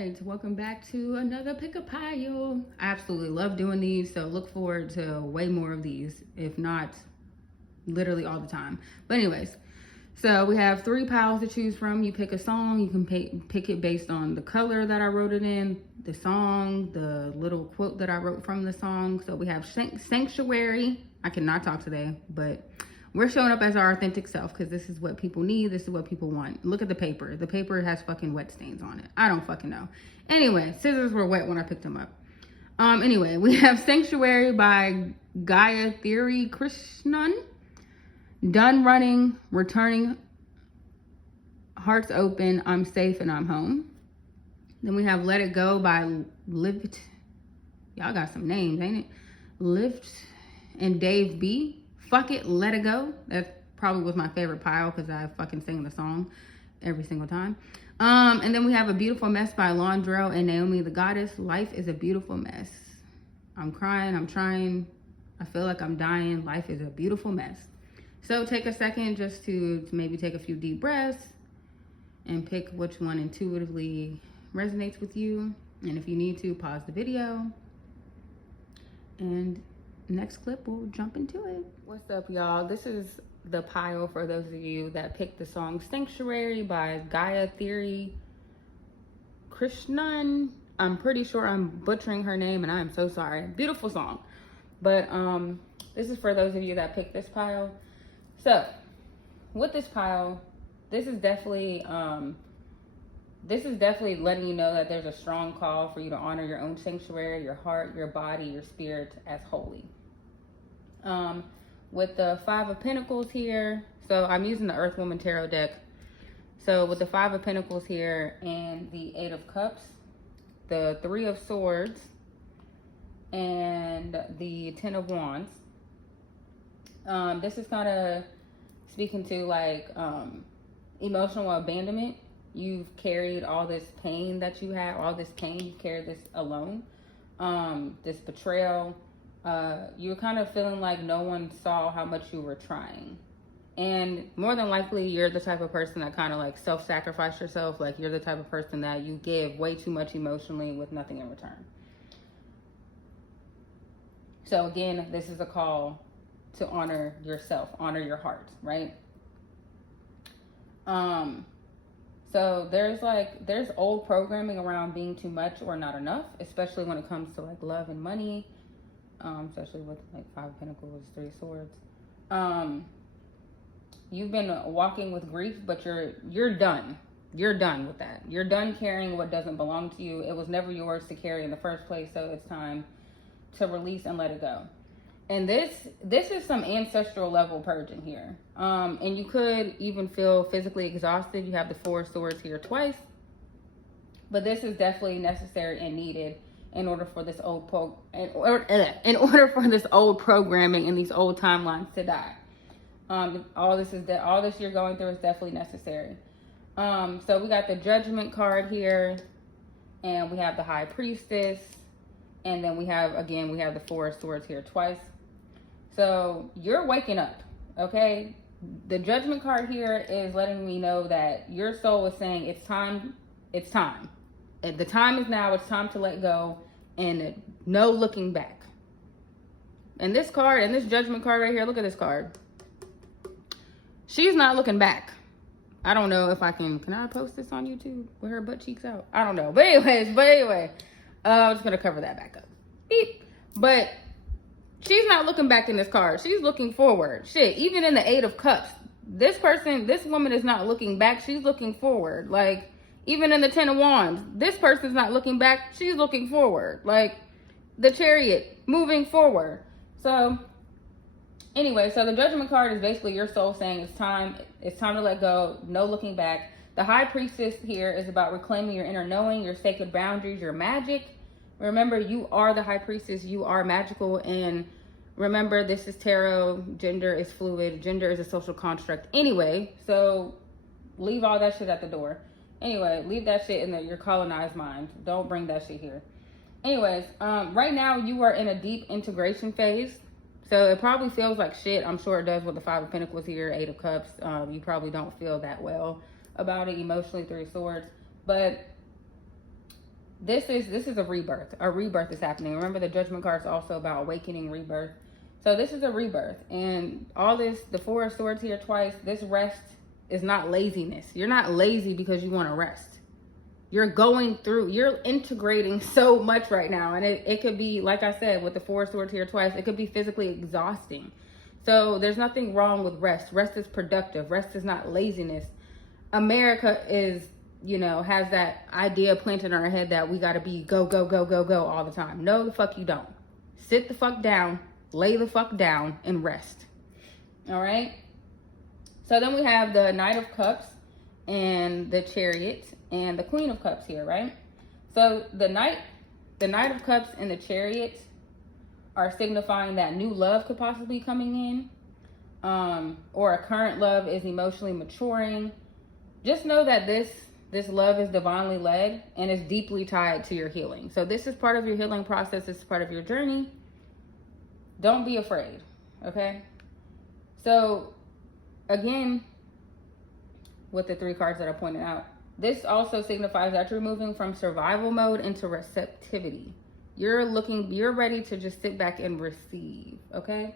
right, welcome back to another pick a pile. I absolutely love doing these, so look forward to way more of these, if not literally all the time. But anyways, so we have 3 piles to choose from. You pick a song, you can pick it based on the color that I wrote it in, the song, the little quote that I wrote from the song. So we have Sanctuary. I cannot talk today, but we're showing up as our authentic self because this is what people need. This is what people want. Look at the paper. The paper has fucking wet stains on it. I don't fucking know. Anyway, scissors were wet when I picked them up. Anyway, we have Sanctuary by Gayatri Krishnan. Done running, returning, hearts open, I'm safe and I'm home. Then we have Let It Go by Lift. Y'all got some names, ain't it? Lift and Dave B. Fuck It, Let It Go. That probably was my favorite pile because I fucking sing the song every single time. And then we have A Beautiful Mess by Londrell and Naomi the Goddess. Life is a beautiful mess. I'm crying, I'm trying, I feel like I'm dying. Life is a beautiful mess. So take a second just to maybe take a few deep breaths and pick which one intuitively resonates with you. And if you need to, pause the video. And next clip, we'll jump into it. What's up, y'all? This is the pile for those of you that picked the song Sanctuary by Gayatri Krishnan. I'm pretty sure I'm butchering her name and I am so sorry. Beautiful song. But this is for those of you that picked this pile. So with this pile, this is definitely letting you know that there's a strong call for you to honor your own sanctuary, your heart, your body, your spirit as holy. With the 5 of Pentacles here, so I'm using the Earth Woman Tarot deck. So with the 5 of Pentacles here and the 8 of Cups, the 3 of Swords, and the 10 of Wands, this is kind of speaking to like emotional abandonment. You've carried all this pain that you have, all this pain, you carried this alone. This betrayal. You were kind of feeling like no one saw how much you were trying. And more than likely, you're the type of person that kind of like self-sacrifice yourself. Like you're the type of person that you give way too much emotionally with nothing in return. So again, this is a call to honor yourself, honor your heart, right? So there's old programming around being too much or not enough, especially when it comes to like love and money, especially with like 5 of Pentacles, 3 of Swords. You've been walking with grief, but you're done. You're done with that. You're done carrying what doesn't belong to you. It was never yours to carry in the first place, so it's time to release and let it go. And this is some ancestral level purging here. And you could even feel physically exhausted. You have the 4 of Swords here twice. But this is definitely necessary and needed in order for this old programming and these old timelines to die. All this you're going through is definitely necessary. So we got the Judgment card here, and we have the High Priestess, and then we have the 4 of Swords here twice. So you're waking up, okay? The Judgment card here is letting me know that your soul is saying it's time. It's time. The time is now. It's time to let go and no looking back. And this card, and this Judgment card right here, look at this card. She's not looking back. I don't know if I can I post this on YouTube with her butt cheeks out? I don't know. But anyway, I'm just going to cover that back up. Beep. But she's not looking back in this card. She's looking forward. Shit, even in the 8 of Cups, this woman is not looking back. She's looking forward. Like, even in the 10 of Wands, this person's not looking back. She's looking forward. Like, the Chariot, moving forward. So, anyway, so the Judgment card is basically your soul saying it's time to let go, no looking back. The High Priestess here is about reclaiming your inner knowing, your sacred boundaries, your magic. Remember, you are the High Priestess. You are magical. And remember, this is tarot. Gender is fluid. Gender is a social construct anyway. So leave all that shit at the door. Anyway, leave that shit in your colonized mind. Don't bring that shit here. Anyways, right now you are in a deep integration phase. So it probably feels like shit. I'm sure it does with the 5 of Pentacles here, 8 of Cups. You probably don't feel that well about it emotionally, 3 of Swords. But this is a rebirth. A rebirth is happening. Remember, the Judgment card is also about awakening, rebirth. So this is a rebirth, and all this, the Four of Swords here twice. This rest is not laziness. You're not lazy because you want to rest. You're going through, you're integrating so much right now, and it could be, like I said, with the Four of Swords here twice, it could be physically exhausting. So there's nothing wrong with rest. Rest is productive. Rest is not laziness. America is, you know, has that idea planted in our head that we got to be go, go, go, go, go all the time. No, the fuck you don't. Sit the fuck down, lay the fuck down, and rest. All right? So then we have the Knight of Cups and the Chariot and the Queen of Cups here, right? So the Knight of Cups and the Chariot are signifying that new love could possibly be coming in, or a current love is emotionally maturing. Just know that this love is divinely led and is deeply tied to your healing. So this is part of your healing process. This is part of your journey. Don't be afraid, okay? So again, with the 3 cards that I pointed out, this also signifies that you're moving from survival mode into receptivity. You're ready to just sit back and receive, okay?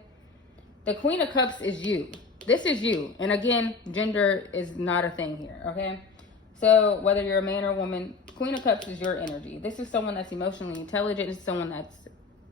The Queen of Cups is you. This is you. And again, gender is not a thing here, okay? So whether you're a man or a woman, Queen of Cups is your energy. This is someone that's emotionally intelligent. This is someone that's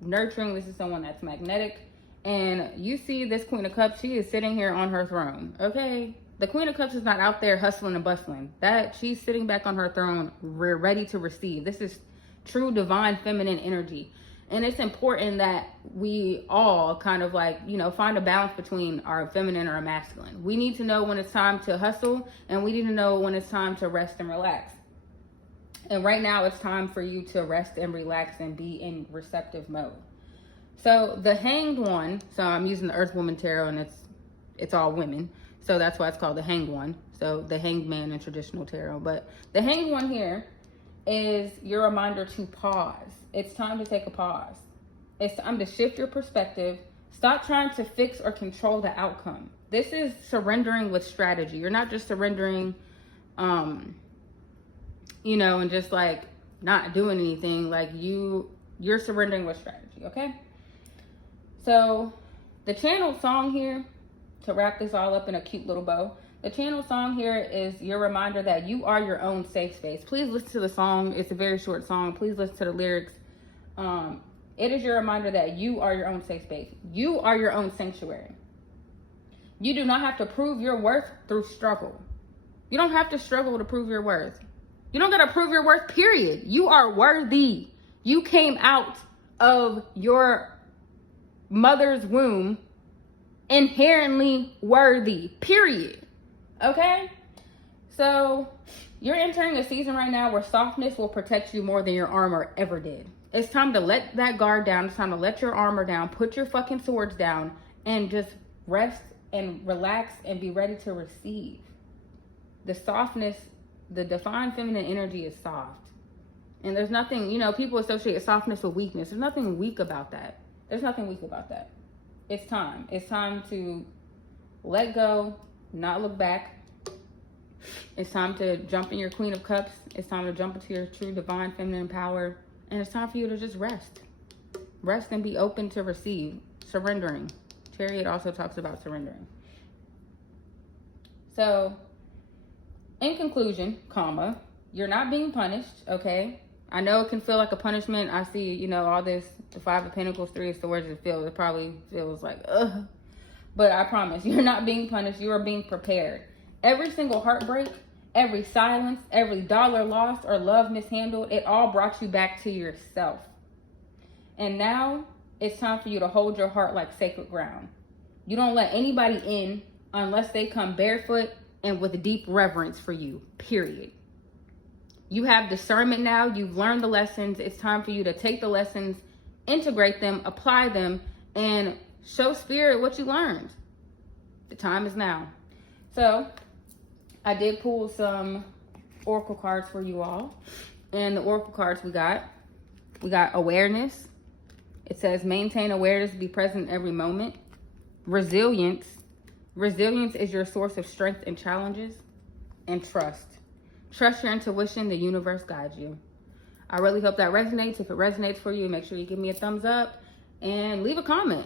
nurturing. This is someone that's magnetic. And you see this Queen of Cups, she is sitting here on her throne, okay? The Queen of Cups is not out there hustling and bustling. That she's sitting back on her throne, ready to receive. This is true divine feminine energy. And it's important that we all kind of like, you know, find a balance between our feminine or our masculine. We need to know when it's time to hustle, and we need to know when it's time to rest and relax. And right now it's time for you to rest and relax and be in receptive mode. So the Hanged One, so I'm using the Earth Woman Tarot, and it's all women. So that's why it's called the Hanged One. So the Hanged Man in traditional tarot. But the Hanged One here is your reminder to pause. It's time to take a pause. It's time to shift your perspective. Stop trying to fix or control the outcome. This is surrendering with strategy. You're not just surrendering, you know, and just like not doing anything. Like you're surrendering with strategy, okay? So the channel song here, to wrap this all up in a cute little bow, the channel song here is your reminder that you are your own safe space. Please listen to the song. It's a very short song. Please listen to the lyrics. It is your reminder that you are your own safe space. You are your own sanctuary. You do not have to prove your worth through struggle. You don't have to struggle to prove your worth. You don't got to prove your worth, period. You are worthy. You came out of your mother's womb inherently worthy, period. Okay? So you're entering a season right now where softness will protect you more than your armor ever did. It's time to let that guard down. It's time to let your armor down. Put your fucking swords down and just rest and relax and be ready to receive. The softness, the divine feminine energy is soft. And there's nothing, you know, people associate softness with weakness. There's nothing weak about that. There's nothing weak about that. It's time. It's time to let go, not look back. It's time to jump in your Queen of Cups. It's time to jump into your true divine feminine power. And it's time for you to just rest. Rest and be open to receive. Surrendering. Chariot also talks about surrendering. So, in conclusion, comma, you're not being punished, okay? I know it can feel like a punishment. I see, you know, all this, the 5 of Pentacles, 3 of Swords, it probably feels like, ugh. But I promise, you're not being punished. You are being prepared. Every single heartbreak, every silence, every dollar lost or love mishandled, it all brought you back to yourself. And now it's time for you to hold your heart like sacred ground. You don't let anybody in unless they come barefoot and with deep reverence for you, period. You have discernment now. You've learned the lessons. It's time for you to take the lessons, integrate them, apply them, and show spirit what you learned. The time is now. So I did pull some oracle cards for you all. And the oracle cards we got awareness. It says maintain awareness, be present every moment. Resilience. Resilience is your source of strength and challenges. And trust. Trust your intuition, the universe guides you. I really hope that resonates. If it resonates for you, make sure you give me a thumbs up and leave a comment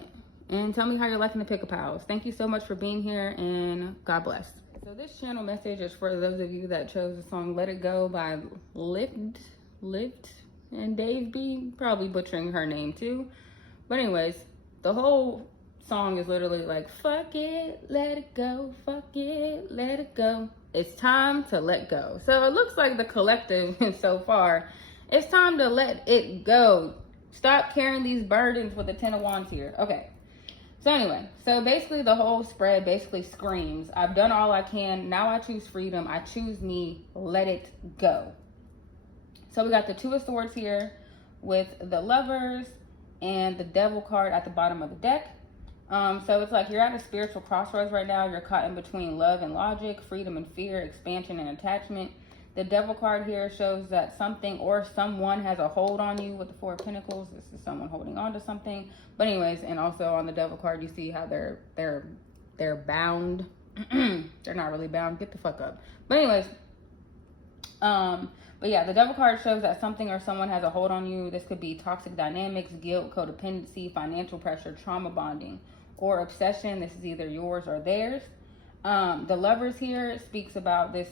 and tell me how you're liking the Pick a Pals. Thank you so much for being here, and God bless. So this channel message is for those of you that chose the song Let It Go by Lift and Dave B. Probably butchering her name too. But anyways, the whole song is literally like, fuck it, let it go, fuck it, let it go. It's time to let go. So it looks like the collective so far, it's time to let it go. Stop carrying these burdens with the Ten of Wands here. Okay. So anyway, so basically the whole spread basically screams, I've done all I can. Now I choose freedom. I choose me. Let it go. So we got the Two of Swords here with the Lovers and the Devil card at the bottom of the deck. So it's like you're at a spiritual crossroads right now. You're caught in between love and logic, freedom and fear, expansion and attachment. The Devil card here shows that something or someone has a hold on you with the Four of Pentacles. This is someone holding on to something. But anyways, and also on the Devil card, you see how they're bound. They're not really bound. Get the fuck up. But anyways, but yeah, the Devil card shows that something or someone has a hold on you. This could be toxic dynamics, guilt, codependency, financial pressure, trauma bonding, or obsession. This is either yours or theirs. The Lovers here speaks about this,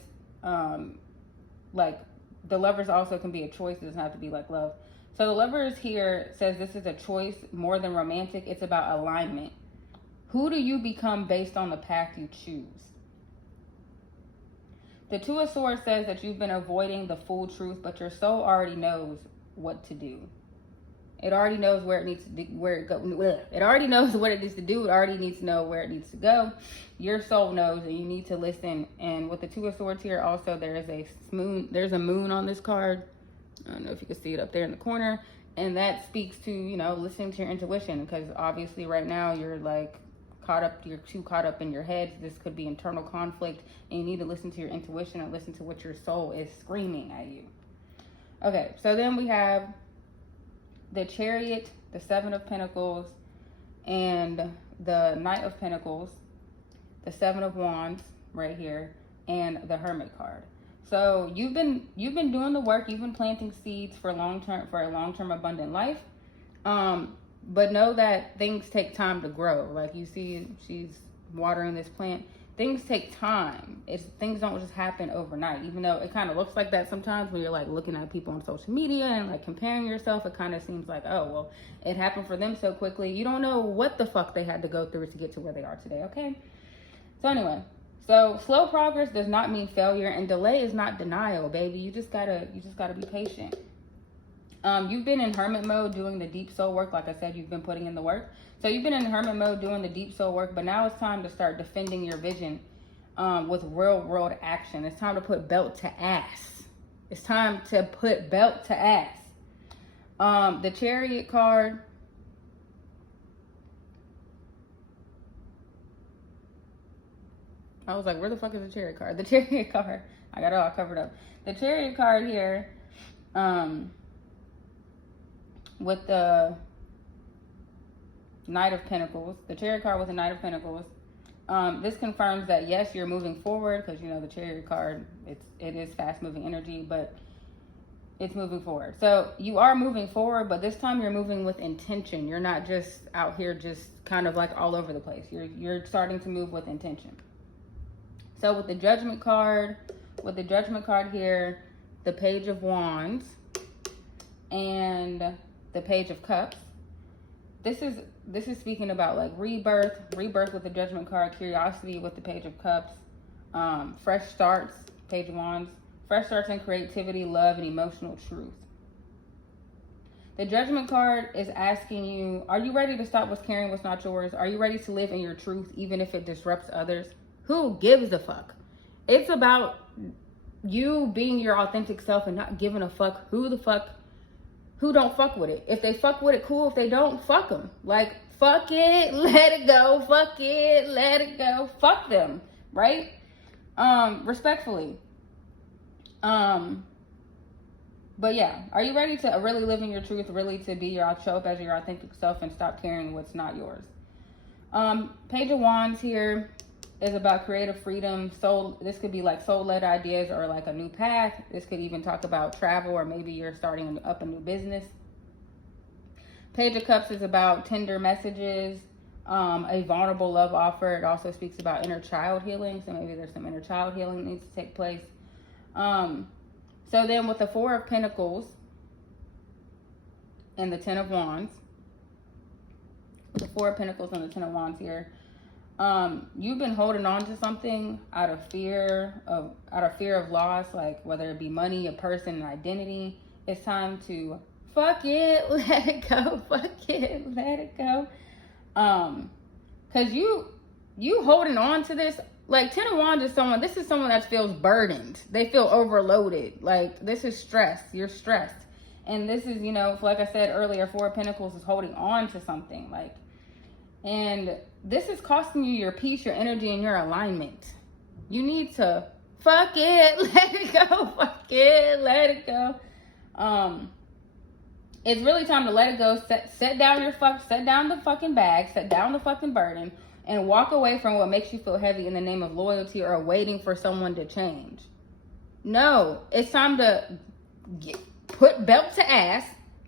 like the Lovers also can be a choice. It doesn't have to be like love. So the Lovers here says this is a choice more than romantic. It's about alignment. Who do you become based on the path you choose? The Two of Swords says that you've been avoiding the full truth, but your soul already knows what to do. It already knows where it needs to do, where it go. It already knows what it needs to do. It already needs to know where it needs to go. Your soul knows, and you need to listen. And with the Two of Swords here, also there is a moon. There's a moon on this card. I don't know if you can see it up there in the corner, and that speaks to, you know, listening to your intuition, because obviously right now you're like you're too caught up in your head. This could be internal conflict, and you need to listen to your intuition and listen to what your soul is screaming at you. Okay, so then we have the Chariot, the Seven of Pentacles, and the Knight of Pentacles, the Seven of Wands right here, and the Hermit card. So you've been doing the work. You've been planting seeds for a long-term abundant life. But know that things take time to grow. Like you see, she's watering this plant. Things take time. Things don't just happen overnight. Even though it kind of looks like that sometimes when you're like looking at people on social media and like comparing yourself, it kind of seems like, oh, well, it happened for them so quickly. You don't know what the fuck they had to go through to get to where they are today, okay? So anyway, so slow progress does not mean failure, and delay is not denial, baby. You just gotta be patient. You've been in hermit mode doing the deep soul work. Like I said, you've been putting in the work. So you've been in hermit mode doing the deep soul work, but now it's time to start defending your vision with real world action. It's time to put belt to ass. It's time to put belt to ass. The Chariot card. I was like, where the fuck is the Chariot card? The Chariot card. I got it all covered up. The Chariot card here, with the Knight of Pentacles. The Chariot card with the Knight of Pentacles. This confirms that, yes, you're moving forward, because, you know, the Chariot card, it is fast-moving energy, but it's moving forward. So you are moving forward, but this time you're moving with intention. You're not just out here just kind of like all over the place. You're starting to move with intention. So with the Judgment card here, the Page of Wands, and the Page of Cups. This is speaking about like rebirth with the Judgment card, curiosity with the Page of Cups, fresh starts, Page of Wands, fresh starts in creativity, love, and emotional truth. The Judgment card is asking you, are you ready to stop what's carrying what's not yours? Are you ready to live in your truth, even if it disrupts others? Who gives a fuck? It's about you being your authentic self and not giving a fuck who don't fuck with it. If they fuck with it, cool. If they don't, fuck them. Like, fuck it, let it go. Fuck it, let it go. Fuck them, right? Respectfully. But yeah, are you ready to really live in your truth, really to be show up as your authentic self and stop carrying what's not yours? Page of Wands here. is about creative freedom. Soul. This could be like soul-led ideas or like a new path. This could even talk about travel, or maybe you're starting up a new business. Page of Cups is about tender messages, a vulnerable love offer. It also speaks about inner child healing. So maybe there's some inner child healing that needs to take place. So then with the Four of Pentacles and the Ten of Wands, the Four of Pentacles and the Ten of Wands here, you've been holding on to something out of fear of loss, like whether it be money, a person, an identity. It's time to fuck it, let it go, fuck it, let it go. Cause you holding on to this, like Ten of Wands is someone, this is someone that feels burdened. They feel overloaded. Like this is stress. You're stressed. And this is, you know, like I said earlier, Four of Pentacles is holding on to something, like, and this is costing you your peace, your energy, and your alignment. You need to fuck it, let it go, fuck it, let it go. It's really time to let it go. Set down the fucking bag, set down the fucking burden, and walk away from what makes you feel heavy in the name of loyalty or waiting for someone to change. No, it's time to put belt to ass,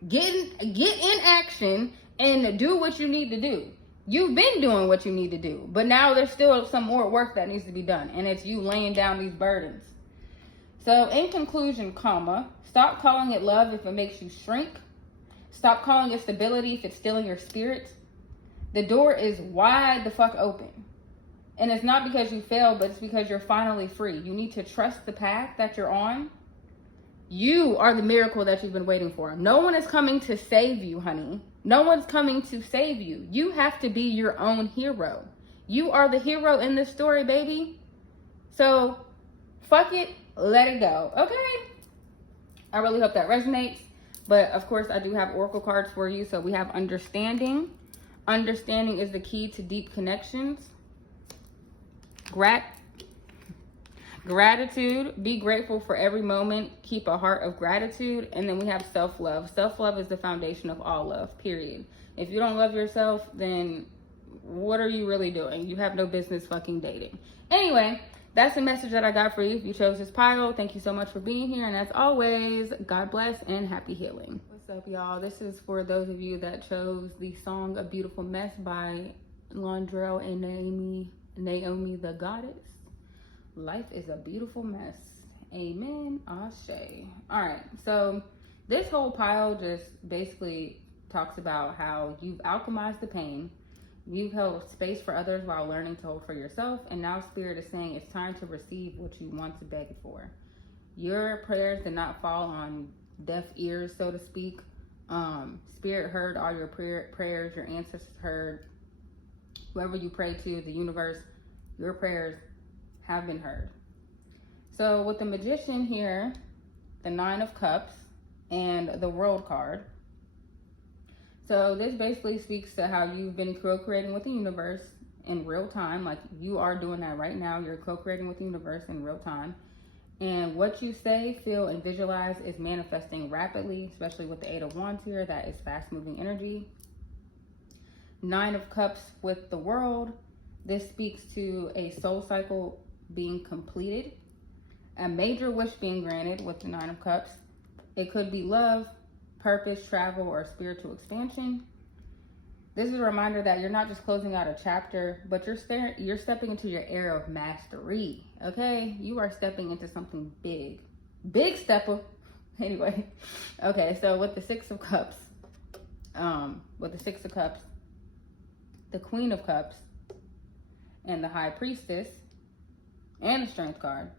get in action, and do what you need to do. You've been doing what you need to do, but now there's still some more work that needs to be done, and it's you laying down these burdens. So in conclusion, stop calling it love if it makes you shrink. Stop calling it stability if it's stealing your spirit. The door is wide the fuck open. And it's not because you failed, but it's because you're finally free. You need to trust the path that you're on. You are the miracle that you've been waiting for. No one is coming to save you, honey. No one's coming to save you. You have to be your own hero. You are the hero in this story, baby. So, fuck it, let it go, okay? I really hope that resonates. But, of course, I do have oracle cards for you. So, we have understanding. Understanding is the key to deep connections. Gratitude, be grateful for every moment, keep a heart of gratitude. And then we have self-love. Self-love is the foundation of all love, period. If you don't love yourself, then what are you really doing? You have no business fucking dating. Anyway, that's the message that I got for you. If you chose this pile, thank you so much for being here. And as always, God bless and happy healing. What's up, y'all? This is for those of you that chose the song A Beautiful Mess by Londrell and Naomi the Goddess. Life is a beautiful mess. Amen. Ashe. All right. So this whole pile just basically talks about how you've alchemized the pain. You've held space for others while learning to hold for yourself. And now Spirit is saying it's time to receive what you want to beg for. Your prayers did not fall on deaf ears, so to speak. Spirit heard all your prayers. Your ancestors heard. Whoever you pray to, the universe, your prayers have been heard. So with the Magician here, the Nine of Cups, and the World card. So this basically speaks to how you've been co-creating with the universe in real time. Like you are doing that right now. You're co-creating with the universe in real time. And what you say, feel, and visualize is manifesting rapidly, especially with the Eight of Wands here. That is fast-moving energy. Nine of Cups with the World. This speaks to a soul cycle being completed, a major wish being granted with the Nine of Cups. It could be love, purpose, travel, or spiritual expansion. This is a reminder that you're not just closing out a chapter, but you're stepping into your era of mastery. Okay, you are stepping into something big stepper. Anyway, okay. So with the Six of Cups, the Queen of Cups, and the High Priestess, and the Strength card.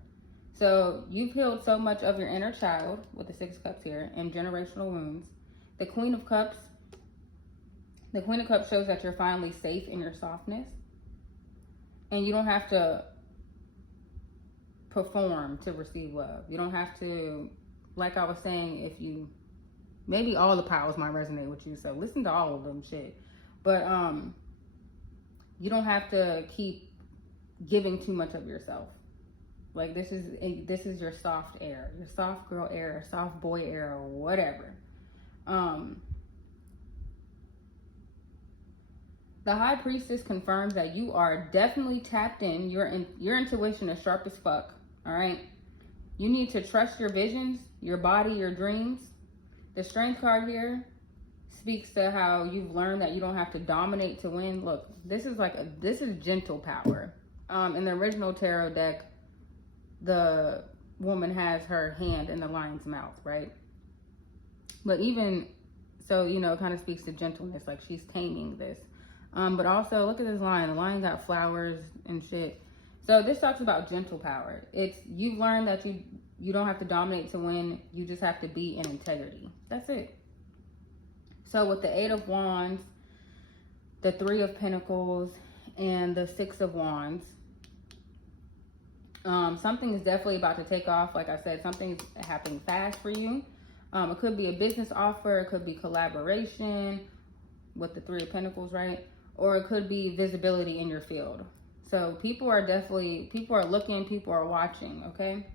So you've healed so much of your inner child with the Six of Cups here and generational wounds. The Queen of Cups shows that you're finally safe in your softness. And you don't have to perform to receive love. You don't have to, like I was saying, maybe all the piles might resonate with you, so listen to all of them, shit. But you don't have to keep giving too much of yourself. Like this is your soft air, your soft girl air, soft boy air, or whatever. The High Priestess confirms that you are definitely tapped in. Your intuition is sharp as fuck. All right. You need to trust your visions, your body, your dreams. The Strength card here speaks to how you've learned that you don't have to dominate to win. Look, this is gentle power. In the original tarot deck, the woman has her hand in the lion's mouth, right? But even so, you know, it kind of speaks to gentleness, like she's taming this. But also, look at this lion. The lion got flowers and shit. So this talks about gentle power. You've learned that you don't have to dominate to win. You just have to be in integrity. That's it. So with the 8 of Wands, the 3 of Pentacles, and the 6 of Wands, something is definitely about to take off. Like I said, something's happening fast for you. It could be a business offer. It could be collaboration with the 3 of Pentacles, right? Or it could be visibility in your field. So people are looking, people are watching, okay?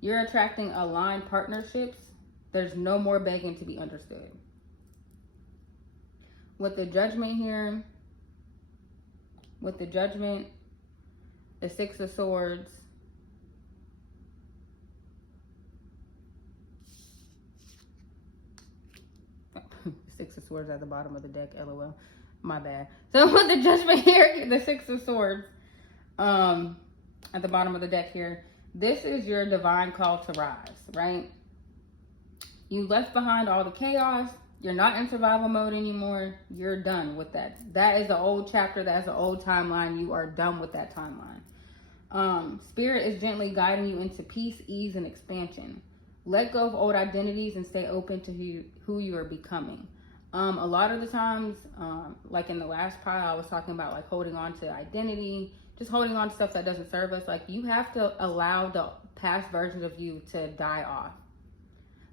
You're attracting aligned partnerships. There's no more begging to be understood. With the Judgment here, with the Judgment, the 6 of Swords, Six of Swords at the bottom of the deck, LOL. My bad. So with the Judgment here, the 6 of Swords at the bottom of the deck here, this is your divine call to rise, right? You left behind all the chaos. You're not in survival mode anymore. You're done with that. That is an old chapter. That's an old timeline. You are done with that timeline. Spirit is gently guiding you into peace, ease, and expansion. Let go of old identities and stay open to who you are becoming. A lot of the times, like in the last pile, I was talking about like holding on to identity, just holding on to stuff that doesn't serve us. Like you have to allow the past versions of you to die off.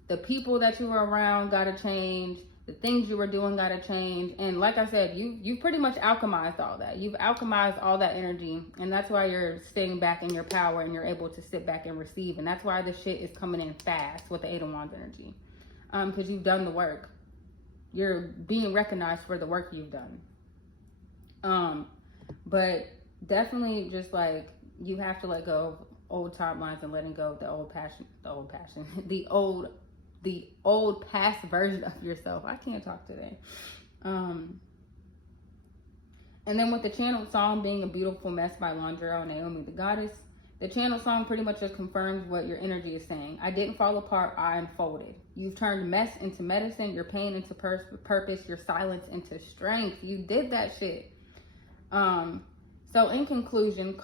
The people that you were around got to change. The things you were doing got to change. And like I said, you pretty much alchemized all that. You've alchemized all that energy. And that's why you're staying back in your power and you're able to sit back and receive. And that's why the shit is coming in fast with the 8 of Wands energy. Because you've done the work. You're being recognized for the work you've done. But definitely just like you have to let go of old timelines and letting go of the old past version of yourself. I can't talk today. And then with the channeled song being A Beautiful Mess by Londrell, Naomi the Goddess, the channel song pretty much just confirms what your energy is saying. I didn't fall apart, I unfolded. You've turned mess into medicine, your pain into purpose, your silence into strength. You did that shit. So in conclusion,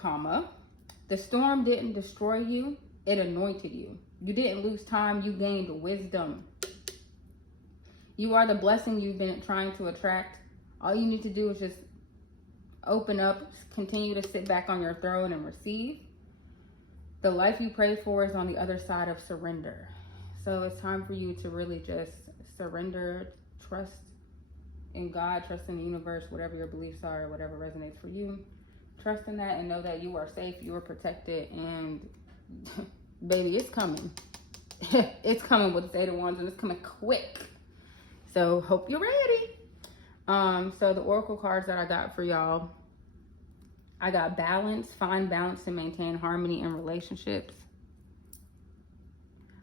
the storm didn't destroy you, it anointed you. You didn't lose time, you gained wisdom. You are the blessing you've been trying to attract. All you need to do is just open up, continue to sit back on your throne and receive. The life you pray for is on the other side of surrender. So it's time for you to really just surrender, trust in God, trust in the universe, whatever your beliefs are, whatever resonates for you. Trust in that and know that you are safe, you are protected, and baby, it's coming. It's coming with the 8 of Wands, and it's coming quick. So hope you're ready. So the oracle cards that I got for y'all, I got balance, find balance to maintain harmony in relationships.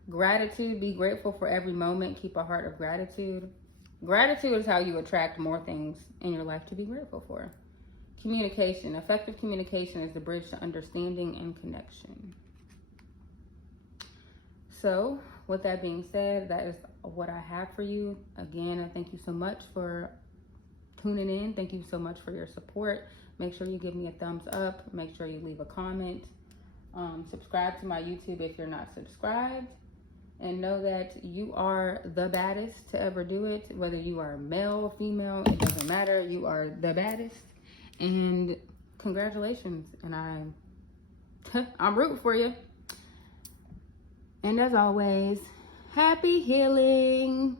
Gratitude, be grateful for every moment, keep a heart of gratitude. Gratitude is how you attract more things in your life to be grateful for. Communication, effective communication is the bridge to understanding and connection. So with that being said, that is what I have for you. Again, I thank you so much for tuning in. Thank you so much for your support. Make sure you give me a thumbs up. Make sure you leave a comment. Subscribe to my YouTube if you're not subscribed. And know that you are the baddest to ever do it. Whether you are male, female, it doesn't matter. You are the baddest. And congratulations. And I'm rooting for you. And as always, happy healing.